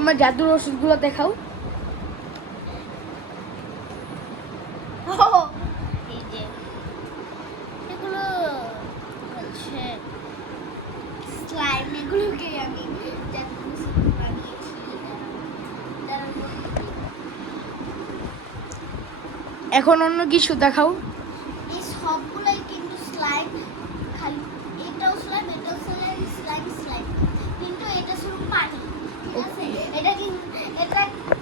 তোমার জাদুর ওষুধগুলো দেখাও। এই যে এগুলো হচ্ছে স্লাইম, এগুলোকে আমি জাদুর ওষুধ বানিয়েছি। এখন অন্য কিছু দেখাও। এই সবগুলাই কিন্তু স্লাইম, খালি এটাও স্লাইম, এটাও স্লাইম, স্লাইম স্লাইম, কিন্তু এটা শুধু পানি, ঠিক আছে? এটা কিন্তু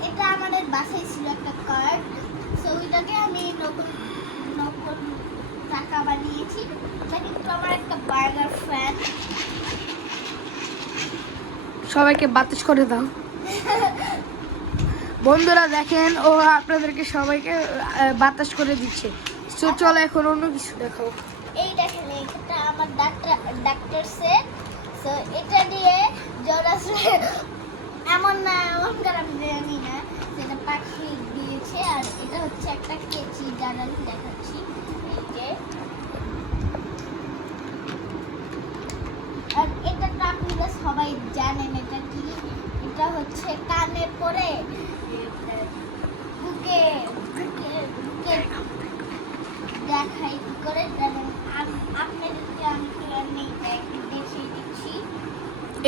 এটা আমাদের বাসায় ছিল একটা কার্ড, সো ওইটাকে আমি নকল নকল টাকা বানিয়েছি। এটা কিন্তু আমার একটা বার্গার ফ্যান। সবাইকে বাতাস করে দাও। বন্ধুরা দেখেন, ও আপনাদেরকে সবাইকে বাতাস করে দিচ্ছে। তো চলো এখন অন্য কিছু দেখাও। এই দেখেন, এটা আমার ডাক্তার সেট। সো এটা দিয়ে জ্বর আসলে এমন না, এমনকার আমি জানি না, যেটা পাখি দিয়েছে। আর এটা হচ্ছে একটা কেচি, জানাল দেখাচ্ছি। এই যে, আর এটা তো আপনারা সবাই জানেন এটা কি। এটা হচ্ছে কানে পরে বুকে বুকে বুকে দেখাই কি করে জানেন? আপনাদেরকে আমি একটু দেখিয়ে দিচ্ছি।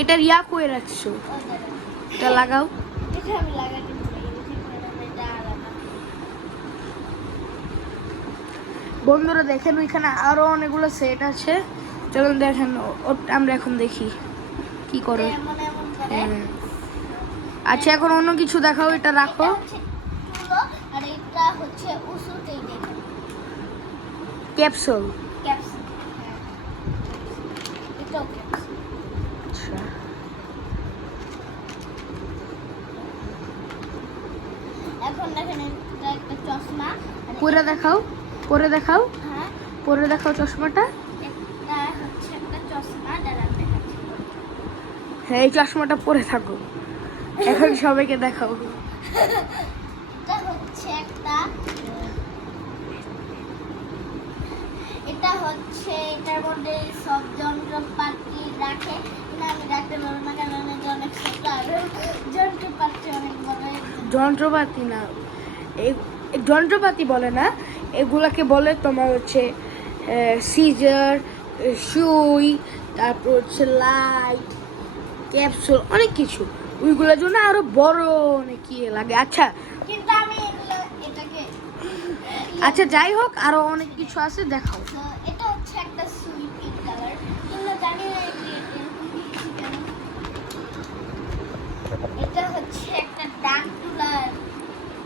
এটার ইয়া করে রাখছো, ওই দাঁড়ান। এটা লাগাও। এটা আমি লাগাতে ভুলে গেছি, এটা আলাদা। বন্ধুরা দেখেন, ওইখানে আরো অনেকগুলো সেট আছে। চলুন দেখেন, আমরা এখন দেখি কি করে। এমন এমন করে। হ্যাঁ। আচ্ছা এখন অন্য কিছু দেখাও, এটা রাখো। এটা হচ্ছে তুলো, আর এটা হচ্ছে ওষুধ। এই দেখেন, ক্যাপসুল। ক্যাপসুল। হ্যাঁ, এটাও ক্যাপসুল। আচ্ছা এখন দেখেন, এটা একটা চশমা। আর পরে দেখাও, পরে দেখাও, হ্যাঁ, পরে দেখাও চশমাটা। এটা হচ্ছে একটা চশমা, দাঁড়ান দেখাচ্ছি। হ্যাঁ, এই চশমাটা পরে থাকো। এখন সবাইকে দেখাও। এটা হচ্ছে একটা, এটা হচ্ছে এটার মধ্যে সব যন্ত্রপাতি রাখে। না, আমি রাখতে পারবো না, কারণ এটা অনেক ছোট, আর যন্ত্রপাতি অনেক বড়। যন্ত্রপাতি না, এই এই যন্ত্রপাতি বলে না, এগুলাকে বলে তোমার হচ্ছে সিজার, সুই, তারপর হচ্ছে লাইট, ক্যাপসুল, অনেক কিছু। ওইগুলোর জন্য আরো বড় অনেক কি লাগে। আচ্ছা কিন্তু আমি এটাকে আচ্ছা যাই হোক, আরো অনেক কিছু আছে, দেখাও। তো এটা হচ্ছে একটা সুই, পিঙ্ক কালার, কিন্তু জানি না এরকম কিছু কেন। এটা হচ্ছে একটা ডাক তুলার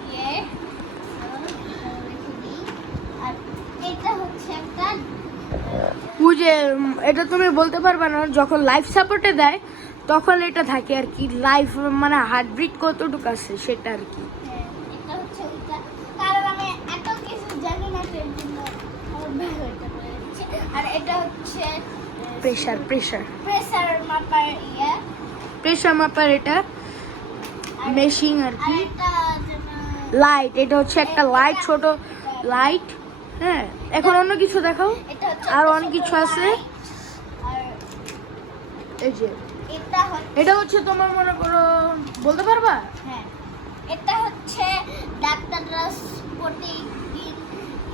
ইয়ে, রেখে দিই। আর এটা হচ্ছে একটা, ওই যে এটা তুমি বলতে পারবে না, যখন লাইফ সাপোর্টে দেয় তখন এটা থাকে আর কি, লাইফ মানে হার্টবিট কতটুকু আছে সেটা আর কি। এটা হচ্ছে ওইটা, কারণ আমি এত কিছু জানি না, তো এর জন্য আমার ভয় হইতে পারে। আর এটা হচ্ছে প্রেসার, প্রেসার প্রেসার মাপার ইয়ে, প্রেসার মাপার এটা মেশিন আর আর কি। এটা যেন লাইট, এটা হচ্ছে একটা লাইট, ছোট লাইট। হ্যাঁ, এখন অন্য কিছু দেখাও। এটা হচ্ছে আর একটা অনেক ছোট কিছু আছে। light, আর এই যে এটা এটা হচ্ছে তোমার, মনে করো, বলতে পারবা? হ্যাঁ, এটা হচ্ছে ডাক্তাররা প্রতিদিন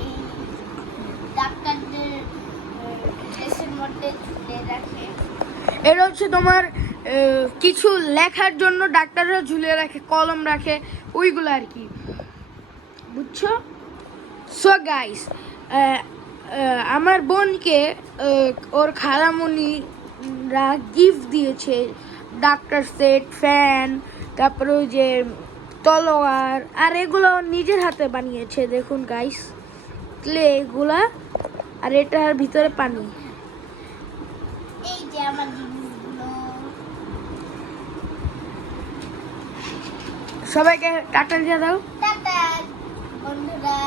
এই ডাক্তারদের ড্রেসের মধ্যে ঝুলে রাখে। এটা হচ্ছে তোমার কিছু লেখার জন্য ডাক্তাররা ঝুলিয়ে রাখে, কলম রাখে, ওইগুলো আর কি, বুঝছো? সো গাইস, আমার বোনকে ওর খালামণিরা গিফট দিয়েছে ডাক্তার সেট, ফ্যান, তারপরে ওই যে তলোয়ার, আর এগুলো ওর নিজের হাতে বানিয়েছে। দেখুন গাইস, ক্লে এগুলা, আর এটার ভিতরে পানি। এই যে আমার জিনিসগুলো। সবাইকে টাটা দিয়ে দাও। টাটা বন্ধুরা।